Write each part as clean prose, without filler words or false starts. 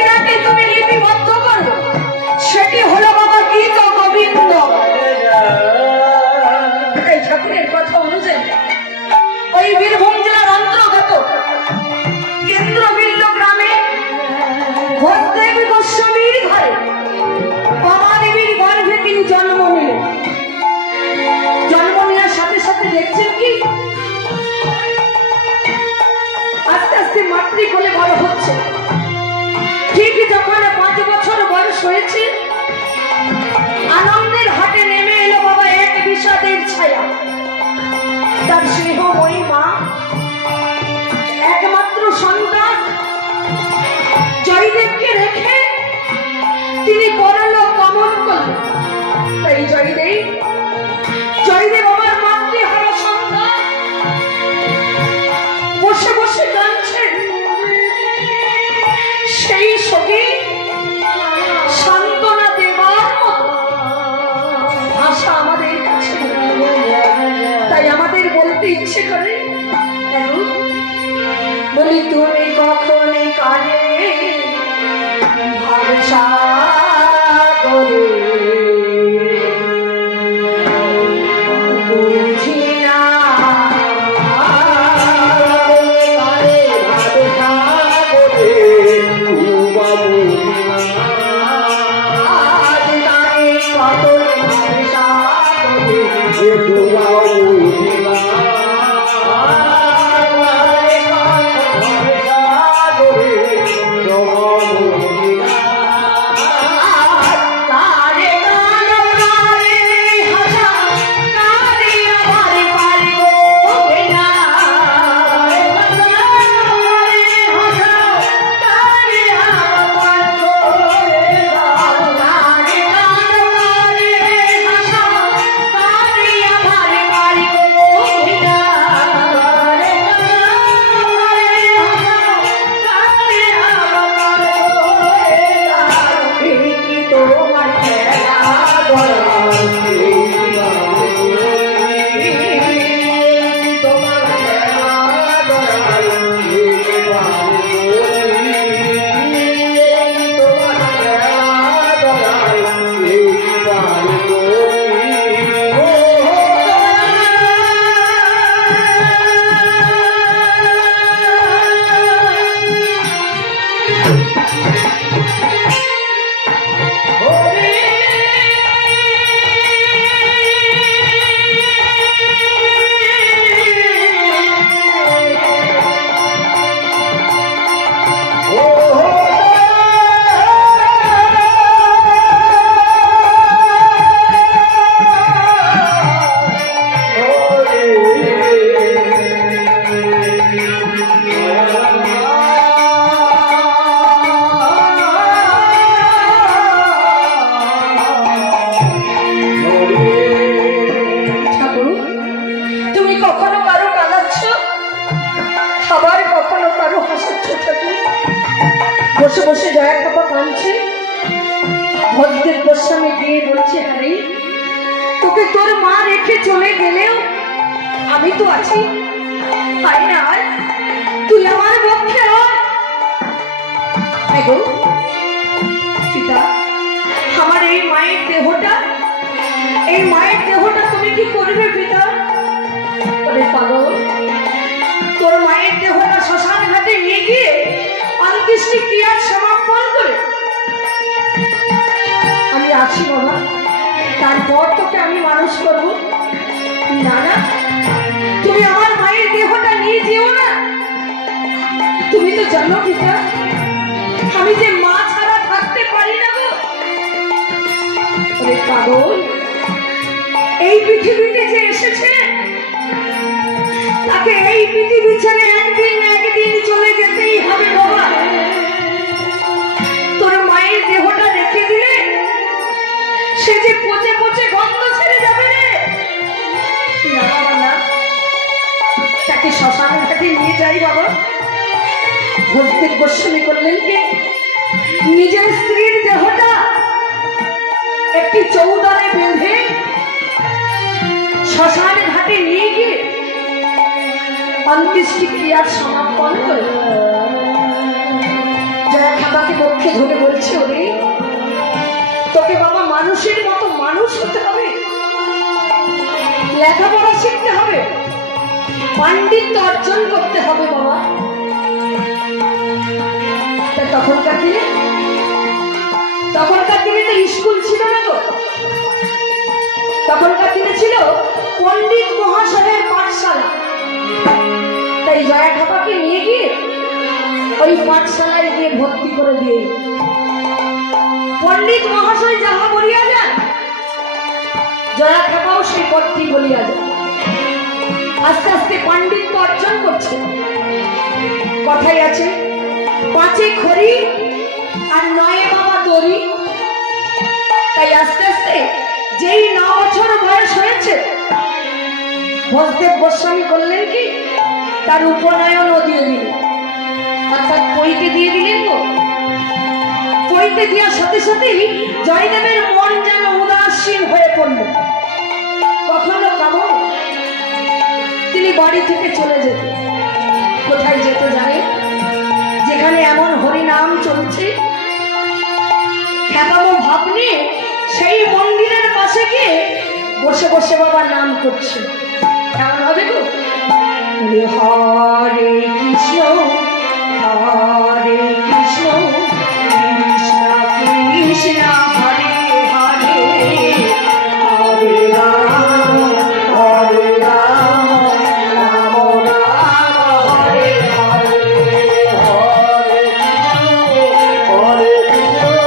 ক্রীড়াকে তুমি লিপিবদ্ধ করো, সেটি হলো বাবা গীত গোবিন্দ। এই ঠাকুরের কথা অনুযায়ী ওই বীরভূম জেলার অন্তর্গত কেন্দ্রবিল্ল গ্রামে ভোজদেব গোস্বামীর ঘরে বাবা দেবীর গর্ভে তিনি জন্ম নিলেন। জন্ম নেওয়ার সাথে সাথে দেখছেন কি আস্তে আস্তে মাতৃকোলে বড় হচ্ছে। ঠিক যখন 5 বছর বয়স হয়েছে, আনন্দের হাটে নেমে এলো বাবা এক বিষাদের ছায়া। তার স্নেহময়ী মা, একমাত্র সন্তান জয়দেবকে রেখে তিনি পরলোক গমন করলেন। তাই জয়দেব আমার মাতৃহারা সন্তান বসে বসে কাঁদছেন। সেই শোকে সান্ত্বনা দেবার মতো ভাষা আমাদের কাছে, তাই আমাদের বলতে ইচ্ছে করে, বলি তুমি কখন কানে ভাষা করে বুঝি না, বসে বসে জয়া খাপা কাঁদছে। ভজদেব গোস্বামী গিয়ে বলছে, আরে তোকে তোর মা রেখে চলে গেলেও আমি তো আছি, তাই না তুই আমার পক্ষে সীতা, আমার এই মায়ের দেহটা তুমি কি করবে পিতা? বলে পাগল, তোর মায়ের দেহটা শ্মশান ঘাটে নিয়ে গিয়ে অন্ত্যেষ্টি ক্রিয়া সমাপন করে আমি আছি বাবা, তারপর তোকে আমি মানুষ করব। না না, তুমি আমার মায়ের দেহটা নিয়ে যেও না। তুমি তো জানো পিতা, আমি যে মা ছাড়া থাকতে পারি না গো। পাগল, এই পৃথিবীতে যে এসেছে তাকে এই পৃথিবী ছেড়ে একদিন চলে যেতেই হবে বাবা। তোর মায়ের দেহটা রেখে দিলে সে যে পচে পচে গন্ধ ছেড়ে যাবে রে। না বাবা না, তাকে শ্মশান ঘাটে নিয়ে যাই বাবা। ভজদেব গোস্বামী করলেন কি, নিজের স্ত্রীর দেহটা একটি চৌদারে বেঁধে শ্মশান ঘাটে নিয়ে গিয়ে অন্ত্যেষ্টি ক্রিয়ার সমাপন করে জয়া খাতাকে পক্ষে জড়িয়ে ধরে বলছে, ওরে তোকে বাবা মানুষের মতো মানুষ হতে হবে, লেখাপড়া শিখতে হবে, পাণ্ডিত্য অর্জন করতে হবে বাবা। তখনকার দিনে তো স্কুল ছিল না গো, তখনকার দিনে ছিল পণ্ডিত মহাশয়ের পাঠশালা। তাই জয়া ঠাকুরকে নিয়ে গিয়ে ওই পাঠশালায় গিয়ে ভর্তি করে দিয়ে পণ্ডিত মহাশয় যাহা বলিয়া যান, জয়া ঠাকুরও সেই পথটি বলিয়া যান। আস্তে আস্তে পাণ্ডিত্য অর্জন করছে। কথাই আছে, পাঁচে খড়ি আর নয়ে বাবা দড়ি। তাই আস্তে আস্তে যেই 9 বছর বয়স হয়েছে, ভজদেব গোস্বামী করলেন কি, তার উপনয়নও দিয়ে দিলেন, অর্থাৎ পৈতে দিয়ে দিলেন গো। পৈতে দেওয়ার সাথে সাথেই জয়দেবের মন যেন উদাসীন হয়ে পড়ল। কখনো কেমন তিনি বাড়ি থেকে চলে যেতেন। কোথায় যেতে জানে? যেখানে এমন হরিনাম চলছে, খ্যাপামো ভাব নিয়ে সেই মন্দিরের পাশে গিয়ে বসে বসে বাবার নাম করছে। কেমন হবে গো? হরে কৃষ্ণ হরে কৃষ্ণ কৃষ্ণ কৃষ্ণ হরে হরে, হরে রাম হরে রাম রাম রাম হরে হরে, হরে কৃষ্ণ হরে কৃষ্ণ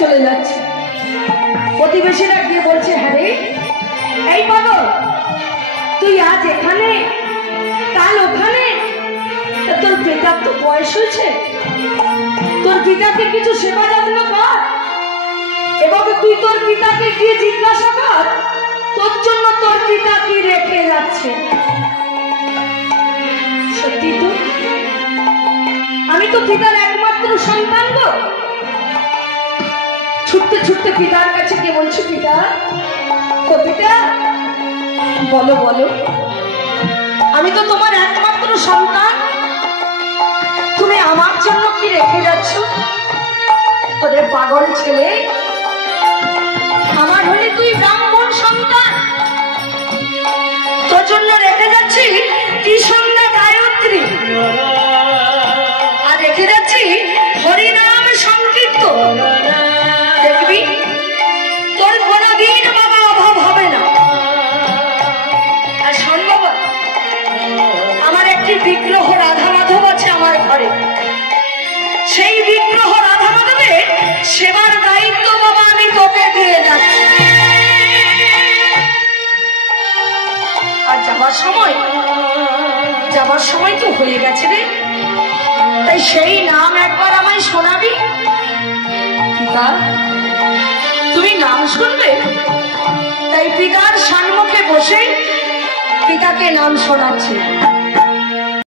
চলে যাচ্ছে। প্রতিবেশীরা গিয়ে বলছে, হ্যাঁ রে এই পাগল, তুই আজ এখানে কাল ওখানে, তোর পিতার তো বয়স হয়েছে, তোর পিতাকে কিছু সেবা যত্ন কর, এবং তুই তোর পিতাকে গিয়ে জিজ্ঞাসা কর তোর জন্য তোর পিতা কি রেখে যাচ্ছে। সত্যি তো, আমি তো পিতার একমাত্র সন্তান গো। ছুটতে ছুটতে পিতার কাছে গিয়ে বলছি, পিতা ও পিতা, বলো বলো, আমি তো তোমার একমাত্র সন্তান, তুমি আমার জন্য কি রেখে যাচ্ছ? তোদের পাগল ছেলে, আমার হলে তুই ব্রাহ্মণ সন্তান, তোর জন্য রেখে যাচ্ছি ত্রিসন্ধ্যা গায়ত্রী, আর রেখে যাচ্ছি হরিনাম সংকীর্তন। দেখবি তোর কোনদিন বাবা অভাব হবে না। আর শোন বাবা, যাবার সময় তো হয়ে গেছে রে, তাই সেই নাম একবার আমায় শোনাবি? পিতা, তুমি নাম শুনবে? তাই পিতার সম্মুখে বসে পিতাকে নাম শোনাচ্ছে।